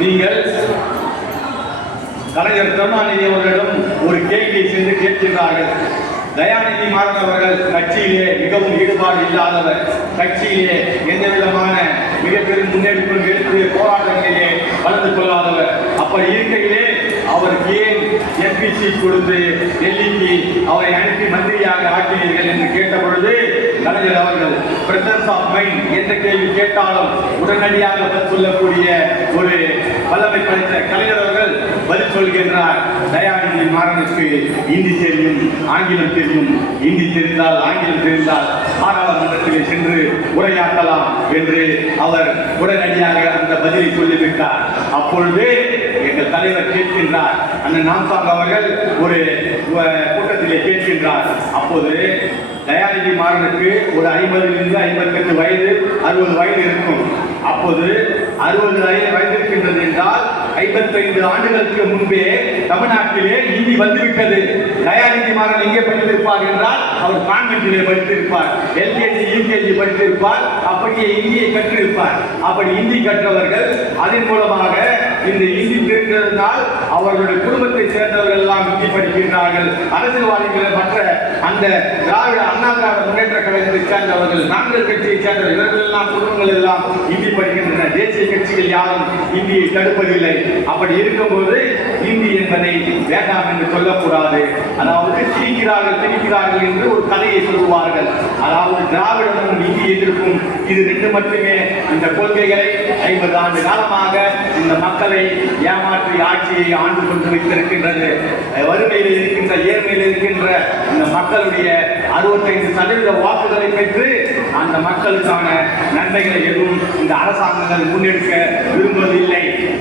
நீங்கள் கலைஞர் கருணாநிதி அவர்களிடம் ஒரு கேள்வியை சென்று கேட்கிறார்கள். தயாநிதி மாறன் அவர்கள் கட்சியிலே மிகவும் ஈடுபாடு இல்லாதவர், கட்சியிலே எந்த விதமான மிகப்பெரும் முன்னெடுப்பும் எடுத்து போராட்டங்களிலே கலந்து கொள்ளாதவர். அப்படி இருக்கையிலே அவருக்கு ஏன் எம்பிசி கொடுத்து டெல்லிக்கு அவரை அனுப்பி மந்திரியாக ஆக்கினீர்கள் என்று கேட்ட பொழுது கலைஞர் அவர்கள் பிரசன்ஸ் ஆஃப் மைண்ட் எந்த கேள்வி கேட்டாலும் உடனடியாக பதில் சொல்லக்கூடிய ஒரு வல்லமை படைத்த கலைஞர் அவர்கள் பதில் சொல்கின்றார். தயாநிதி மாறனுக்கு இந்தி தெரியும், ஆங்கிலம் தெரியும், இந்தி தெரிந்தால் ஆங்கிலம் தெரிந்தால் பாராளுமன்றத்திலே சென்று உரையாற்றலாம் என்று அவர் உடனடியாக அந்த பதிலை சொல்லிவிட்டார். அப்பொழுது எங்கள் தலைவர் கேட்கின்றார், அண்ணன் நாம்சாங் அவர்கள் ஒரு கூட்டத்திலே கேட்கின்றார். அப்போது தயாநிதி மாறனுக்கு ஒரு 50 58 வயது 60 வயது இருக்கும். அப்போது 60 வயது இருக்கின்றது என்றால் 55 ஆண்டுகளுக்கு முன்பே தமிழ்நாட்டிலே இந்தி வந்துவிட்டது. தயாநிதி மாறன் எங்கே படித்திருப்பார் என்றால் அவர் கான்வென்ட்டிலே படித்திருப்பார், எல்கேஜி யூகேஜி படித்திருப்பார், அப்படியே இந்தியை கற்றிருப்பார். அப்படி இந்தி கற்றவர்கள் அதன் மூலமாக இந்த இந்தி தெரிந்ததனால் அவர்களுடைய குடும்பத்தை சேர்ந்தவர்கள் எல்லாம் இந்தி படிக்கின்றார்கள். அரசியல்வாதிகள் மற்ற அந்த அண்ணா திராவிட முன்னேற்ற கழகத்தை சேர்ந்தவர்கள், காங்கிரஸ் கட்சியை சேர்ந்தவர்கள், இவர்கள் எல்லாம் குடும்பங்கள் எல்லாம் இந்தி படிக்கின்றன. தேசிய கட்சிகள் யாரும் இந்தியை தடுப்பதில்லை. அப்படி இருக்கும்போது இந்தி என்பதை வேண்டாம் என்று சொல்லக்கூடாது. அதாவது திணிக்கிறார்கள் என்று ஒரு கதையை சொல்லுவார்கள். அதாவது திராவிடமும் இந்தி எதிர்ப்பும் இது ரெண்டு மட்டுமே இந்த கொள்கைகளை 50 ஆண்டு காலமாக இந்த மக்களை ஏமாற்றி ஆட்சியை ஆண்டு கொண்டு வைத்திருக்கின்றது. வறுமையில் இருக்கின்ற, ஏழ்மையில் இருக்கின்ற இந்த மக்களுடைய 65% வாக்குகளை பெற்று அந்த மக்களுக்கான நன்மைகளை எதுவும் இந்த அரசாங்கங்கள் முன்னெடுக்க விரும்புவதில்லை.